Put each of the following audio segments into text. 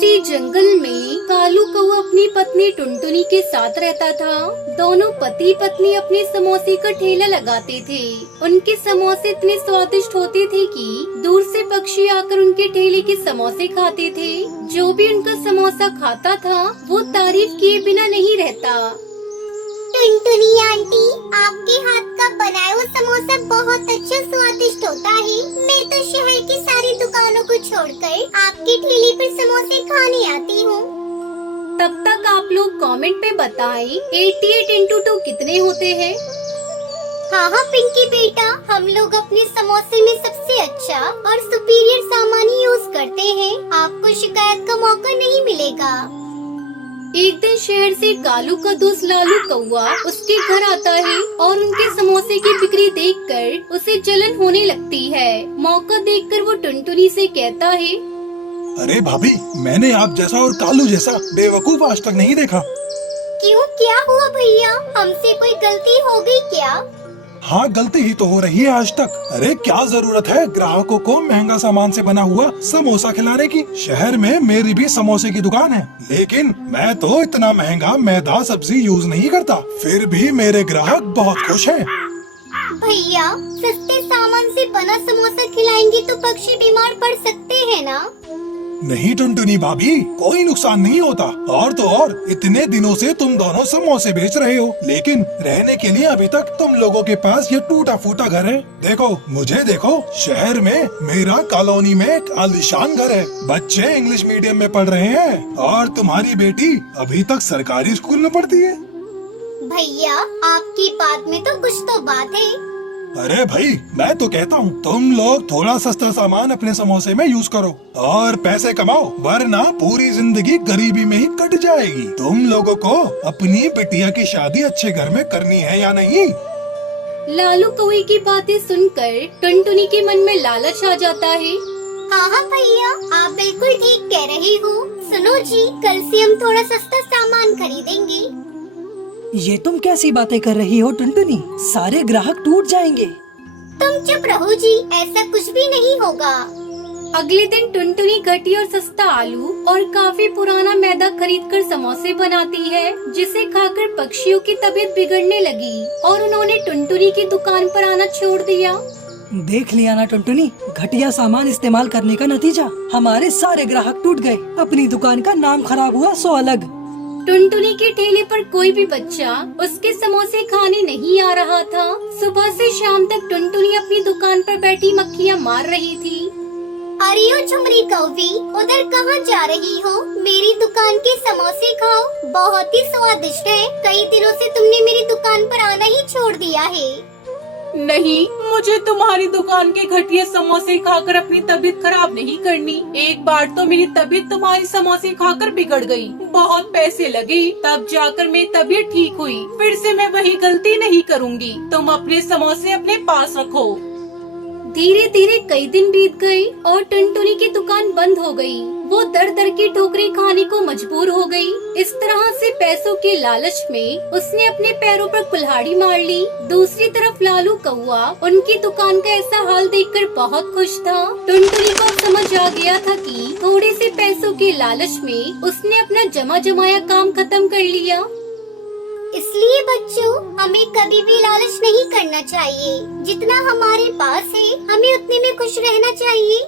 किसी जंगल में कालू कौवा अपनी पत्नी टुनटुनी के साथ रहता था। दोनों पति पत्नी अपने समोसे का ठेला लगाते थे। उनके समोसे इतने स्वादिष्ट होते थे कि दूर से पक्षी आकर उनके ठेले के समोसे खाते थे। जो भी उनका समोसा खाता था वो तारीफ किए बिना नहीं रहता। टुनटुनी आंटी, आपके हाथ का बनाया हुआ समोसा बहुत अच्छा स्वादिष्ट होता है। मैं तो शहर की सारी दुकानों को छोड़कर आपके ठेले पर समोसे खाने आती हूँ। तब तक आप लोग कमेंट में बताएं 88 into 2 कितने होते हैं। हाँ पिंकी बेटा, हम लोग अपने समोसे में सबसे अच्छा और सुपीरियर सामान ही यूज करते हैं। आपको शिकायत का मौका नहीं मिलेगा। एक दिन शहर से कालू का दोस्त लालू कौवा उसके घर आता है और उनके समोसे की बिक्री देखकर उसे जलन होने लगती है। मौका देखकर वो टुनटुनी से कहता है, अरे भाभी, मैंने आप जैसा और कालू जैसा बेवकूफ आज तक नहीं देखा। क्यों, क्या हुआ भैया? हमसे कोई गलती हो गई क्या? हाँ, गलती ही तो हो रही है आज तक। अरे क्या जरूरत है ग्राहकों को महंगा सामान से बना हुआ समोसा खिलाने की। शहर में मेरी भी समोसे की दुकान है, लेकिन मैं तो इतना महंगा मैदा सब्जी यूज नहीं करता। फिर भी मेरे ग्राहक बहुत खुश हैं। भैया, सस्ते सामान से बना समोसा खिलाएंगे तो पक्षी बीमार पड़ सकते हैं ना? नहीं टुनटुनी भाभी, कोई नुकसान नहीं होता। और तो और इतने दिनों से तुम दोनों समोसे बेच रहे हो, लेकिन रहने के लिए अभी तक तुम लोगों के पास ये टूटा फूटा घर है। देखो मुझे देखो, शहर में मेरा कॉलोनी में एक आलीशान घर है। बच्चे इंग्लिश मीडियम में पढ़ रहे हैं और तुम्हारी बेटी अभी तक सरकारी स्कूल में पढ़ती है। भैया, आपकी बात में तो कुछ तो बात है। अरे भाई, मैं तो कहता हूँ तुम लोग थोड़ा सस्ता सामान अपने समोसे में यूज करो और पैसे कमाओ, वरना पूरी जिंदगी गरीबी में ही कट जाएगी। तुम लोगों को अपनी बिटिया की शादी अच्छे घर में करनी है या नहीं? लालू कौवे की बातें सुनकर टुनटुनी के मन में लालच आ जाता है। हाँ भैया, आप बिल्कुल ठीक कह रहे हो। सुनो जी, कल से हम थोड़ा सस्ता सामान खरीदेंगे। ये तुम कैसी बातें कर रही हो टुनटुनी? सारे ग्राहक टूट जाएंगे। तुम चुप रहो जी, ऐसा कुछ भी नहीं होगा। अगले दिन टुनटुनी घटिया और सस्ता आलू और काफी पुराना मैदा खरीदकर समोसे बनाती है, जिसे खाकर पक्षियों की तबीयत बिगड़ने लगी और उन्होंने टुनटुनी की दुकान पर आना छोड़ दिया। देख लिया ना टुनटुनी, घटिया सामान इस्तेमाल करने का नतीजा हमारे सारे ग्राहक टूट गए। अपनी दुकान का नाम खराब हुआ सो अलग। टुनटुनी के ठेले पर कोई भी बच्चा उसके समोसे खाने नहीं आ रहा था। सुबह से शाम तक टुनटुनी अपनी दुकान पर बैठी मक्खियाँ मार रही थी। अरे ओ झुमरी कौवी, उधर कहाँ जा रही हो? मेरी दुकान के समोसे खाओ, बहुत ही स्वादिष्ट है। कई दिनों से तुमने मेरी दुकान पर आना ही छोड़ दिया है। नहीं, मुझे तुम्हारी दुकान के घटिया समोसे खाकर अपनी तबीयत खराब नहीं करनी। एक बार तो मेरी तबीयत तुम्हारी समोसे खाकर बिगड़ गई। बहुत पैसे लगे, तब जाकर मेरी तबीयत ठीक हुई। फिर से मैं वही गलती नहीं करूँगी। तुम अपने समोसे अपने पास रखो। धीरे धीरे कई दिन बीत गए और टुनटुनी की दुकान बंद हो गई। वो दर दर की ठोकरें खाने को मजबूर हो गई। इस तरह से पैसों के लालच में उसने अपने पैरों पर कुल्हाड़ी मार ली। दूसरी तरफ लालू कौवा उनकी दुकान का ऐसा हाल देखकर बहुत खुश था। टुनटुनी को समझ आ गया था कि थोड़े से पैसों के लालच में उसने अपना जमा जमाया काम खत्म कर लिया। इसलिए बच्चों, हमें कभी भी लालच नहीं करना चाहिए। जितना हमारे पास है, हमें उतने में खुश रहना चाहिए।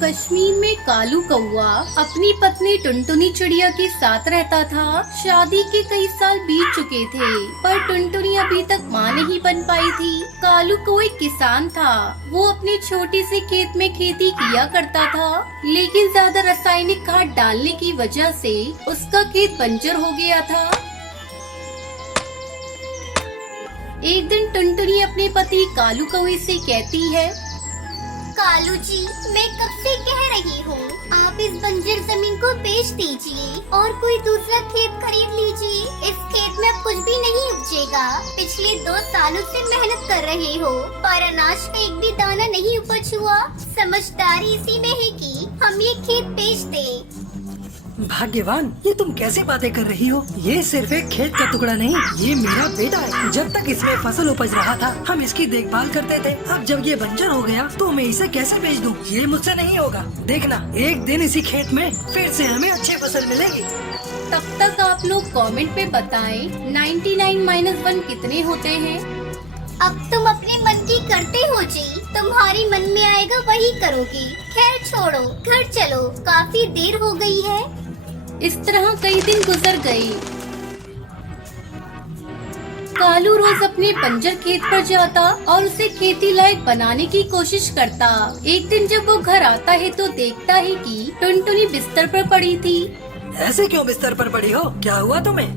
कश्मीर में कालू कौवा अपनी पत्नी टुनटुनी चिड़िया के साथ रहता था। शादी के कई साल बीत चुके थे, पर टुनटुनी अभी तक माँ नहीं बन पाई थी। कालू कौवा एक किसान था। वो अपने छोटे से खेत में खेती किया करता था, लेकिन ज्यादा रासायनिक खाद डालने की वजह से उसका खेत बंजर हो गया था। एक दिन टुनटुनी अपने पति कालू कौवे से कहती है, कालू जी, मैं कब से कह रही हूँ, आप इस बंजर जमीन को बेच दीजिए और कोई दूसरा खेत खरीद लीजिए। इस खेत में अब कुछ भी नहीं उपजेगा। पिछले 2 सालों से मेहनत कर रहे हो, पर अनाज का एक भी दाना नहीं उपज हुआ। समझदारी इसी में है कि हम ये खेत बेच दें। भाग्यवान, ये तुम कैसी बातें कर रही हो? ये सिर्फ एक खेत का टुकड़ा नहीं, ये मेरा बेटा है। जब तक इसमें फसल उपज रहा था हम इसकी देखभाल करते थे। अब जब ये बंजर हो गया तो मैं इसे कैसे बेच दूं? ये मुझसे नहीं होगा। देखना, एक दिन इसी खेत में फिर से हमें अच्छी फसल मिलेगी। तब तक आप लोग कमेंट पे बताएं 99 - 1 कितने होते हैं। अब तुम अपने मन की करते हो जी, तुम्हारी मन में आएगा वही करोगी। खैर छोड़ो, घर चलो, काफी देर हो गई है। इस तरह कई दिन गुजर गए। कालू रोज अपने बंजर खेत पर जाता और उसे खेती लायक बनाने की कोशिश करता। एक दिन जब वो घर आता है तो देखता है कि टुनटुनी बिस्तर पर पड़ी थी। ऐसे क्यों बिस्तर पर पड़ी हो? क्या हुआ तुम्हें?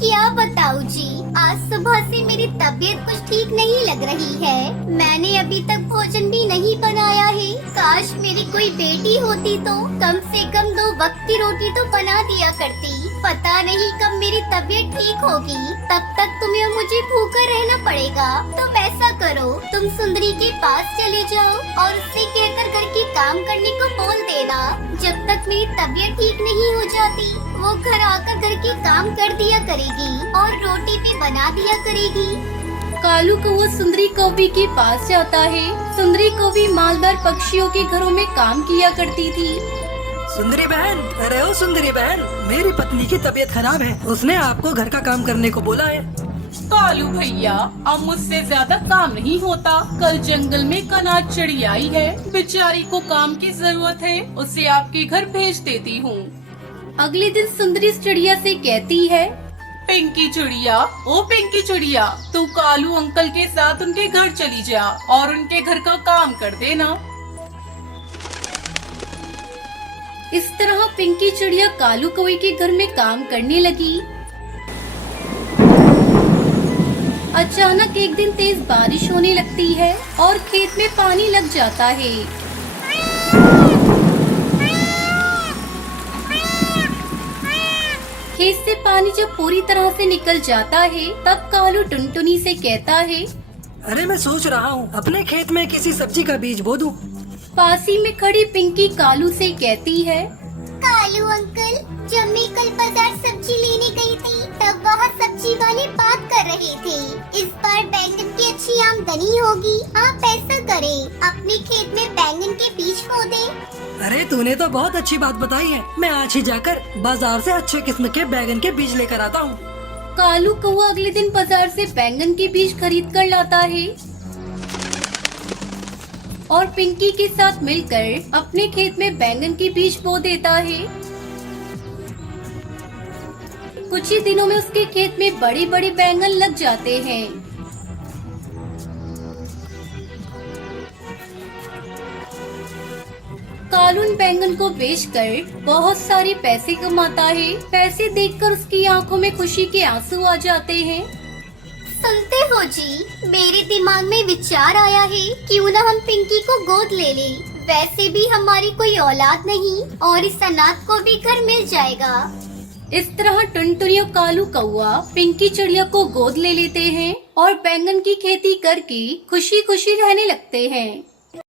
क्या बताऊं जी, आज सुबह से मेरी तबीयत कुछ ठीक नहीं लग रही है। मैंने अभी तक भोजन भी नहीं बनाया है। काश मेरी कोई बेटी होती तो कम से कम 2 वक्त की रोटी तो बना दिया करती। पता नहीं कब मेरी तबीयत ठीक होगी, तब तक तुम्हें और मुझे भूखा रहना पड़ेगा। तुम ऐसा करो, तुम सुंदरी के पास चले जाओ और उससे कहकर घर के काम करने को बोल देना। जब तक मेरी तबीयत ठीक नहीं हो जाती वो घर आकर घर के काम कर दिया करेगी और रोटी भी बना दिया करेगी। कालू कौवा सुंदरी कौवी के पास जाता है। सुंदरी कौवी मालदार पक्षियों के घरों में काम किया करती थी। सुंदरी बहन, अरे ओ सुंदरी बहन, मेरी पत्नी की तबीयत खराब है। उसने आपको घर का काम करने को बोला है। कालू भैया, अब मुझसे ज्यादा काम नहीं होता। कल जंगल में कनाज चिड़िया आई है, बेचारी को काम की जरूरत है, उसे आपके घर भेज देती हूँ। अगले दिन सुंदरी चिड़िया से कहती है, पिंकी चिड़िया, ओ पिंकी चिड़िया, तू कालू अंकल के साथ उनके घर चली जा और उनके घर का काम कर देना। इस तरह पिंकी चिड़िया कालू कौवे के घर में काम करने लगी। अचानक एक दिन तेज बारिश होने लगती है और खेत में पानी लग जाता है। खेत से पानी जब पूरी तरह से निकल जाता है तब कालू टुनटुनी से कहता है, अरे मैं सोच रहा हूँ अपने खेत में किसी सब्जी का बीज बो दूं। पास ही में खड़ी पिंकी कालू से कहती है, कालू अंकल, जब मैं कल बाजार सब्जी लेने गई थी तब वहाँ सब्जी वाले बात कर रहे थे। इस बार बैंगन की अच्छी आमदनी होगी। आप ऐसा करें, अपने खेत में बैंगन के बीज बो दें। अरे तूने तो बहुत अच्छी बात बताई है। मैं आज ही जाकर बाजार से अच्छे किस्म के बैगन के बीज लेकर आता हूँ। कालू कौवा अगले दिन बाजार से बैंगन के बीज खरीद कर लाता है और पिंकी के साथ मिलकर अपने खेत में बैंगन के बीज बो देता है। कुछ ही दिनों में उसके खेत में बड़े बड़े बैंगन लग जाते हैं। कालू उन बैंगन को बेचकर बहुत सारे पैसे कमाता है। पैसे देखकर उसकी आंखों में खुशी के आंसू आ जाते हैं। सुनते हो जी, मेरे दिमाग में विचार आया है, क्यों न हम पिंकी को गोद ले लें। वैसे भी हमारी कोई औलाद नहीं और इस अनाथ को भी घर मिल जाएगा। इस तरह टुनटुनी और कालू कौवा पिंकी चिड़िया को गोद ले लेते हैं और बैंगन की खेती करके खुशी खुशी रहने लगते हैं।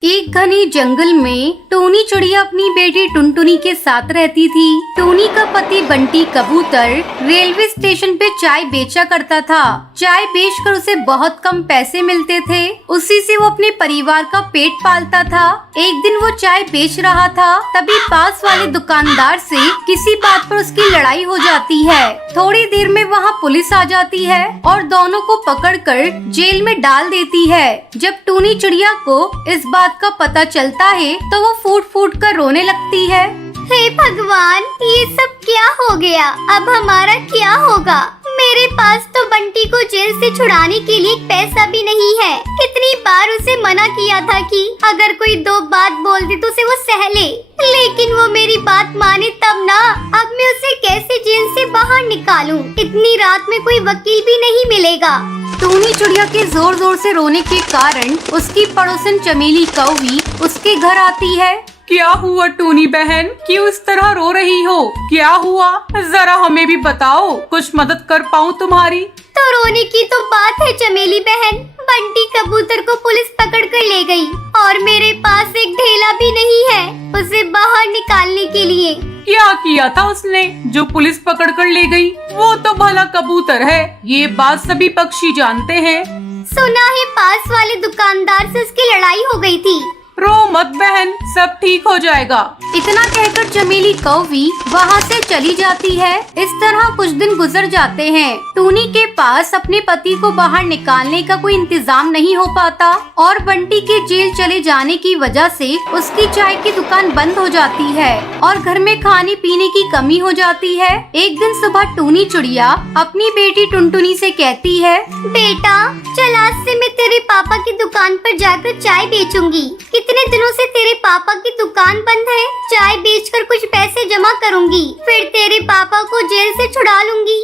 एक घने जंगल में टोनी चिड़िया अपनी बेटी टुनटुनी के साथ रहती थी। टोनी का पति बंटी कबूतर रेलवे स्टेशन पे चाय बेचा करता था। चाय बेचकर उसे बहुत कम पैसे मिलते थे, उसी से वो अपने परिवार का पेट पालता था। एक दिन वो चाय बेच रहा था, तभी पास वाले दुकानदार से किसी बात पर उसकी लड़ाई हो जाती है। थोड़ी देर में वहाँ पुलिस आ जाती है और दोनों को पकड़कर जेल में डाल देती है। जब टोनी चिड़िया को इस बात का पता चलता है तो वो फूट फूट कर रोने लगती है। हे भगवान, ये सब क्या हो गया? अब हमारा क्या होगा? मेरे पास तो बंटी को जेल से छुड़ाने के लिए पैसा भी नहीं है। कितनी बार उसे मना किया था कि अगर कोई 2 बात बोल दे तो उसे वो सह ले, लेकिन वो मेरी बात माने तब ना। अब मैं उसे कैसे जेल से बाहर निकालूं? इतनी रात में कोई वकील भी नहीं मिलेगा। टोनी चिड़िया के जोर जोर से रोने के कारण उसकी पड़ोसन चमेली कौवी उसके घर आती है। क्या हुआ टोनी बहन, क्यों इस तरह रो रही हो? क्या हुआ, जरा हमें भी बताओ, कुछ मदद कर पाऊँ तुम्हारी। तो रोने की तो बात है चमेली बहन, बंटी कबूतर को पुलिस पकड़ कर ले गई और मेरे पास एक ढेला भी नहीं है उसे बाहर निकालने के लिए। क्या किया था उसने जो पुलिस पकड़ कर ले गई? वो तो भला कबूतर है, ये बात सभी पक्षी जानते हैं। सुना है पास वाले दुकानदार से उसकी लड़ाई हो गई थी। रो मत बहन, सब ठीक हो जाएगा। इतना कहकर चमेली कौवी वहाँ से चली जाती है। इस तरह कुछ दिन गुजर जाते हैं। टूनी के पास अपने पति को बाहर निकालने का कोई इंतजाम नहीं हो पाता और बंटी के जेल चले जाने की वजह से उसकी चाय की दुकान बंद हो जाती है और घर में खाने पीने की कमी हो जाती है। एक दिन सुबह टूनी चिड़िया अपनी बेटी टुनटुनी से कहती है, बेटा चल आज से मैं तेरे पापा की दुकान पर जाकर चाय बेचूंगी। कितने दिनों से तेरे पापा की दुकान बंद है, चाय बेचकर कुछ पैसे जमा करूंगी, फिर तेरे पापा को जेल से छुड़ा लूंगी।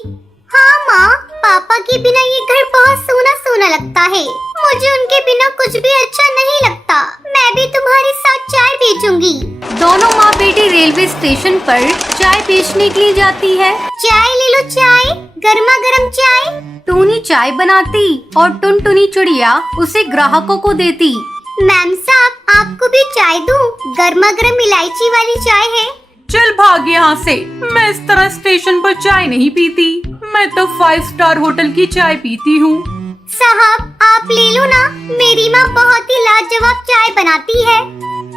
हाँ माँ, पापा के बिना ये घर बहुत सूना सूना लगता है। मुझे उनके बिना कुछ भी अच्छा नहीं लगता। मैं भी तुम्हारे साथ चाय बेचूंगी। दोनों माँ बेटी रेलवे स्टेशन पर चाय बेचने के लिए जाती है। चाय ले लो, चाय, गर्मा गर्म चाय। टूनी चाय बनाती और टुनटुनी चिड़िया उसे ग्राहकों को देती। मैम साहब, आपको भी चाय दूं? गर्मा गर्म इलायची वाली चाय है। चल भाग यहाँ से, मैं इस तरह स्टेशन पर चाय नहीं पीती। मैं तो 5 स्टार होटल की चाय पीती हूँ। साहब आप ले लो ना, मेरी माँ बहुत ही लाजवाब चाय बनाती है।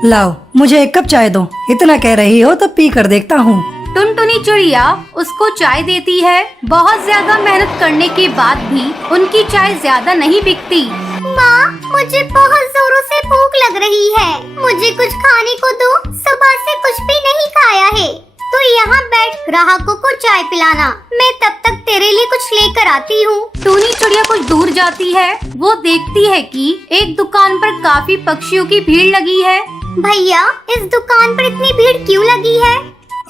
लाओ मुझे 1 कप चाय दो। इतना कह रही हो तो पी कर देखता हूँ। टुनटुनी चिड़िया उसको चाय देती है। बहुत ज्यादा मेहनत करने के बाद भी उनकी चाय ज्यादा नहीं बिकती। माँ मुझे बहुत जोरों से भूख लग रही है, मुझे कुछ खाने को दो, सुबह से कुछ भी नहीं खाया है। तो यहाँ बैठ ग्राहकों को चाय पिलाना, मैं तब तक तेरे लिए कुछ लेकर आती हूँ। टूनी चिड़िया कुछ दूर जाती है। वो देखती है कि एक दुकान पर काफी पक्षियों की भीड़ लगी है। भैया इस दुकान पर इतनी भीड़ क्यों लगी है?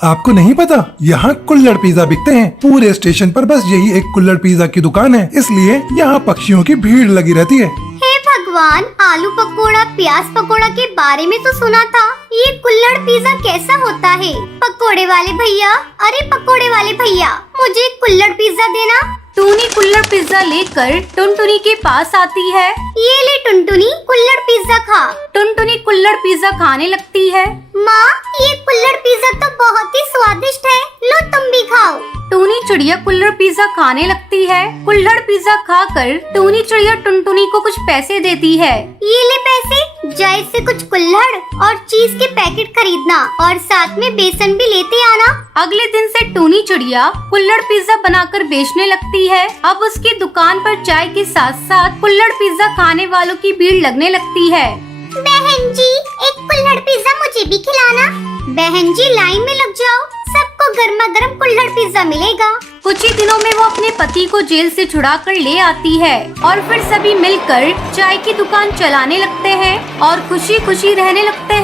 आपको नहीं पता, यहाँ कुल्हड़ पिज्जा बिकते हैं। पूरे स्टेशन पर बस यही एक कुल्हड़ पिज्जा की दुकान है, इसलिए यहाँ पक्षियों की भीड़ लगी रहती है। हे भगवान, आलू पकोड़ा प्याज पकोड़ा के बारे में तो सुना था, ये कुल्हड़ पिज्जा कैसा होता है? पकोड़े वाले भैया, अरे पकोड़े वाले भैया, मुझे एक कुल्हड़ पिज्जा देना। टूनी कुल्हड़ पिज्जा लेकर टुनटुनी के पास आती है। ये ले टुनटुनी, कुल्हड़ पिज्जा खा। टुनटुनी कुल्हड़ पिज्जा खाने लगती है। माँ ये कुल्हड़ पिज्जा तो बहुत ही स्वादिष्ट है, लो तुम भी खाओ। टूनी चिड़िया कुल्हड़ पिज्जा खाने लगती है। कुल्हड़ पिज्जा खाकर टूनी चिड़िया टुनटुनी को कुछ पैसे देती है। ये ले पैसे, जा इससे कुछ कुल्हड़ और चीज के पैकेट खरीदना और साथ में बेसन भी लेते आना। अगले दिन से टूनी चिड़िया कुल्हड़ पिज्जा बनाकर बेचने लगती है। अब उसकी दुकान पर चाय के साथ साथ कुल्हड़ पिज्जा खाने वालों की भीड़ लगने लगती है। बहन जी एक कुल्हड़ पिज्जा मुझे भी खिलाना। बहन जी लाइन में लग जाओ, सबको गर्मा गर्म कुल्हड़ पिज्जा मिलेगा। कुछ ही दिनों में वो अपने पति को जेल से छुड़ा कर ले आती है और फिर सभी मिलकर चाय की दुकान चलाने लगते हैं और खुशी खुशी रहने लगते हैं।